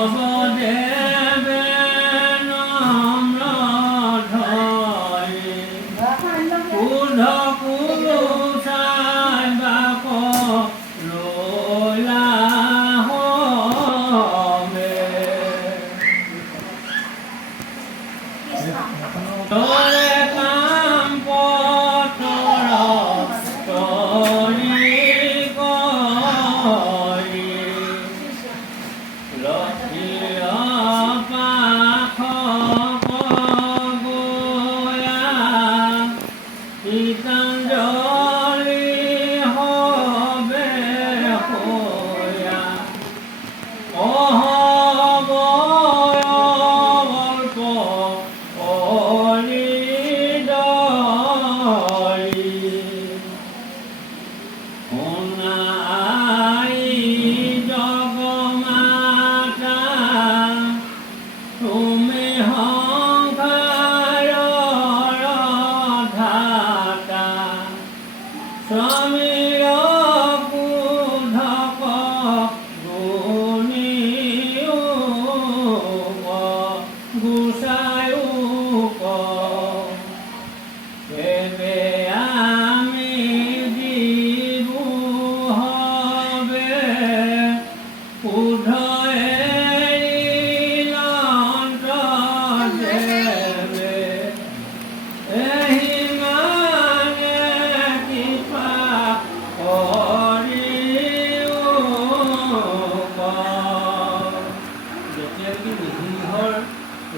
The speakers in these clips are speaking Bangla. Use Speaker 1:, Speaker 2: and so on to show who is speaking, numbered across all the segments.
Speaker 1: ব্রহ্মায়ুধায়াদি কেবে আমি জীবু হবে। কৃপা কৰিও যেতিয়ালৈকে নিসিংহৰ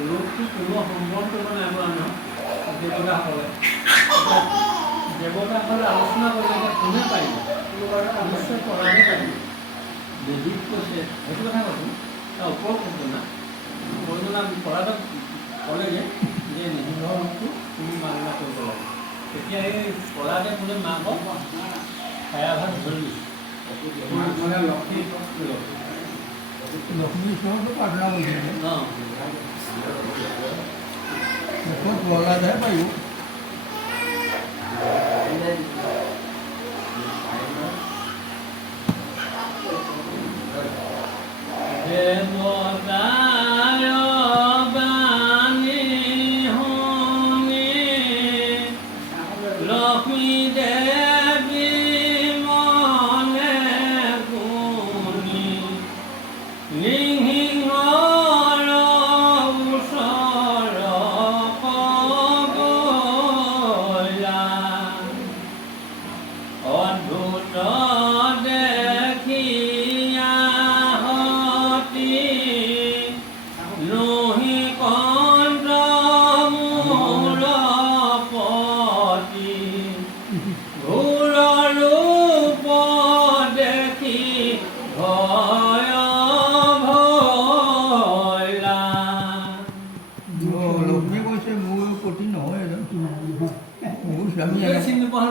Speaker 1: ৰূপটো কোনো সম্ভৱ নাই পৰা ন দেৱতাসকলে দেৱতাসকলে আলোচনা কৰিলে যে কোনে পাৰিব নিশ্চয় পৰাহে পাৰিব দেৱীক কৈছে সেইটো কথা কৈছোঁ তাৰ ওপৰত কৈছোঁ না বৰ্ণনা পৰাদক ক'লেগে যে নিসিংহ ৰূপটো তুমি মাননা কৰিব লাগে তেতিয়া এই পৰাগে বোলে মাকক ছায়া ভাত ধৰি মানে লক্ষী
Speaker 2: লক্ষ্মী ঈশ্বৰটো প্ৰাৰ্থনা কৰিছিলে
Speaker 1: অঁ
Speaker 2: बहुत महंगा है भाई वो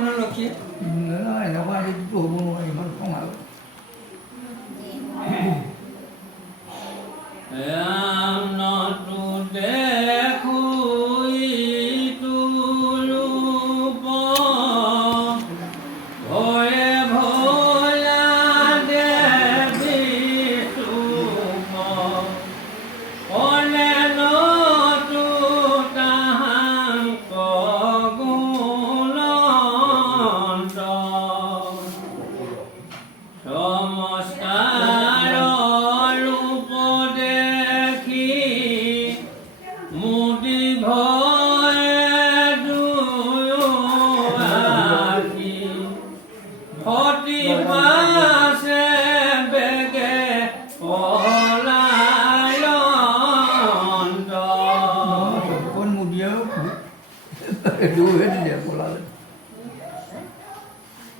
Speaker 2: 오늘
Speaker 1: 넣기? 내가 내가
Speaker 2: 아직 오고 이만
Speaker 1: 통하고. 야. do it in there for a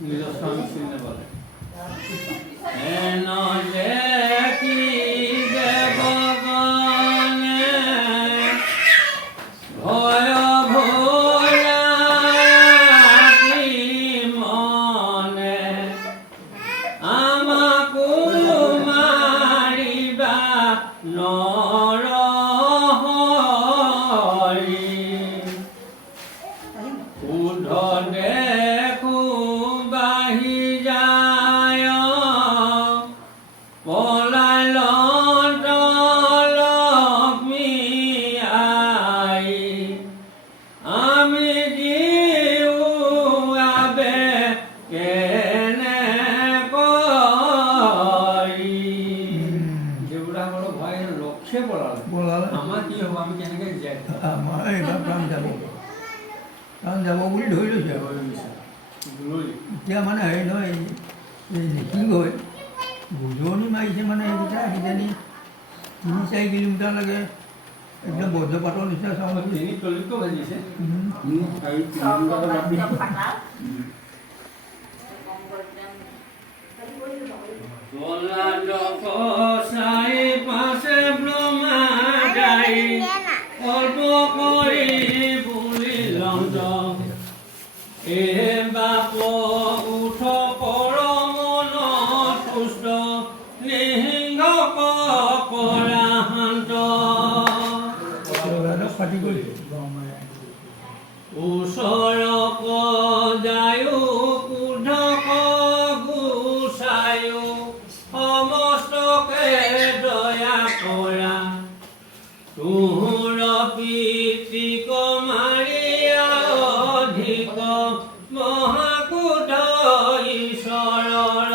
Speaker 1: Ni los son sin de আমি জিউয়াবে কেনে করি দেউরা বড় ভয় লক্ষ্যে পড়াল
Speaker 2: বলালে
Speaker 1: আমার কি হবো আমি কেনেকে যাই
Speaker 2: আমাৰ এইবাৰ প্ৰাণ যাব প্ৰাণ যাব বুলি ধৰি লৈছে আৰু এতিয়া মানে হেৰি নহয় এই এই নিশিগৈ গুজৰণি মাৰিছে মানে এইকেইটা কিজানি তিনি চাৰি কিলোমিটাৰলৈকে একদম বজ্ৰপাতৰ নিচিনা চাওঁ
Speaker 1: তিনি তলিকো ভাজিছে চাই পাশে ওচৰক যায়ো কুধক গোচায়ো সমস্তকে দয়া কৰা তোৰ পিতৃক মাৰিয়া অধিক ঈশ্বৰৰ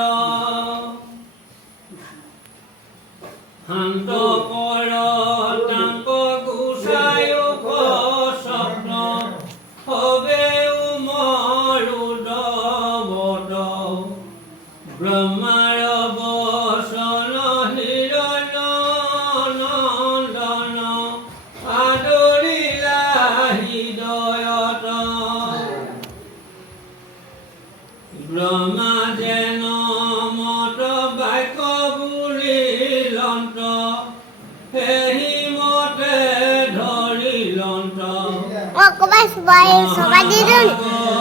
Speaker 1: শান্ত
Speaker 3: kau sebaik sobat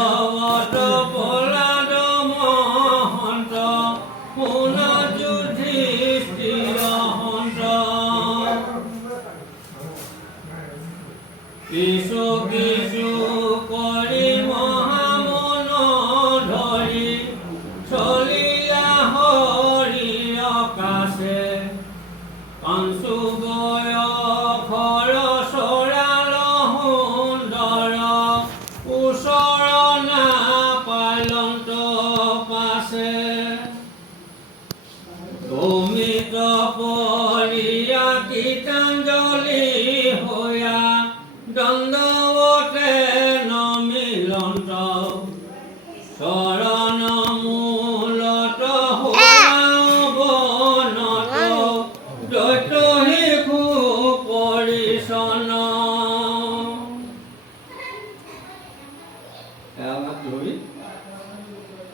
Speaker 1: ধৰি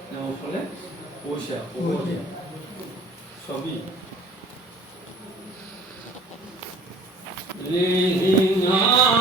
Speaker 1: তেওঁ ওচৰলে পইচা পইচা ছবি লিহিঙা